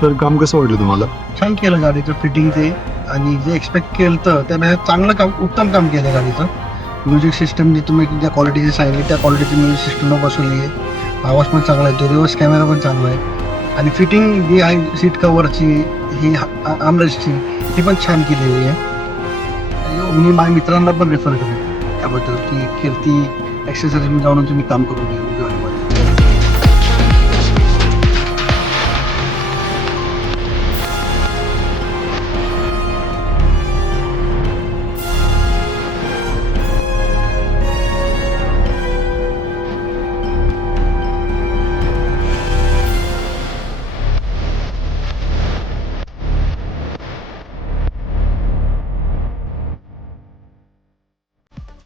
Sir काम कसं वाटलं तुम्हाला? छान केलं गाडीचं फिटिंग ते, आणि जे एक्सपेक्ट केलं तर त्यापेक्षा चांगलं काम, उत्तम काम केलं गाडीचं. म्युझिक सिस्टम जी तुम्ही ज्या क्वालिटीची सांगितली त्या क्वालिटीची म्युझिक सिस्टमनं बसवली आहे. आवाज पण चांगला येतो, रिव्हर्स कॅमेरा पण चांगला आहे, आणि फिटिंग जी आहे सीट कव्हरची, ही आमरेस्टची, ती पण छान केलेली आहे. मी माझ्या मित्रांना पण रेफर करेन त्याबद्दल की कीर्ती ॲक्सेसरीज जाऊन तुम्ही काम करून घ्या.